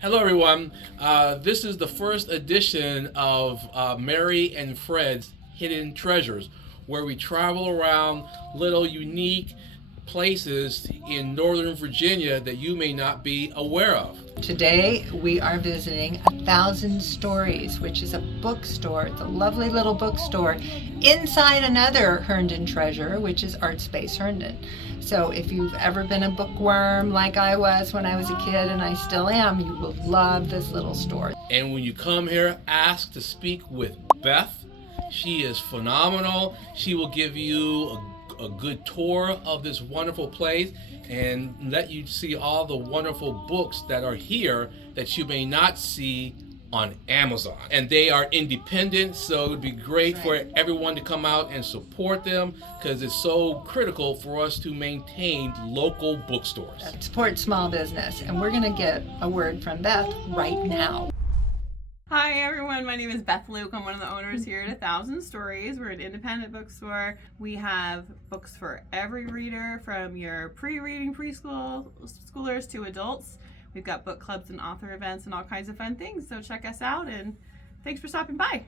Hello, everyone. This is the first edition of Mary and Fred's Hidden Treasures, where we travel around little unique places in Northern Virginia that you may not be aware of. Today we are visiting 1,000 Stories, which is a bookstore. It's a lovely little bookstore inside another Herndon treasure, which is Art Space Herndon. So if you've ever been a bookworm like I was when I was a kid, and I still am, you will love this little store. And when you come here, ask to speak with Beth. She is phenomenal. She will give you a good tour of this wonderful place and let you see all the wonderful books that are here that you may not see on Amazon. And they are independent, so it would be great for everyone to come out and support them because it's so critical for us to maintain local bookstores. Support small business. And we're going to get a word from Beth right now. Hi everyone, my name is Beth Luke. I'm one of the owners here at 1,000 Stories. We're an independent bookstore. We have books for every reader, from your pre-reading preschoolers to adults. We've got book clubs and author events and all kinds of fun things. So check us out, and thanks for stopping by.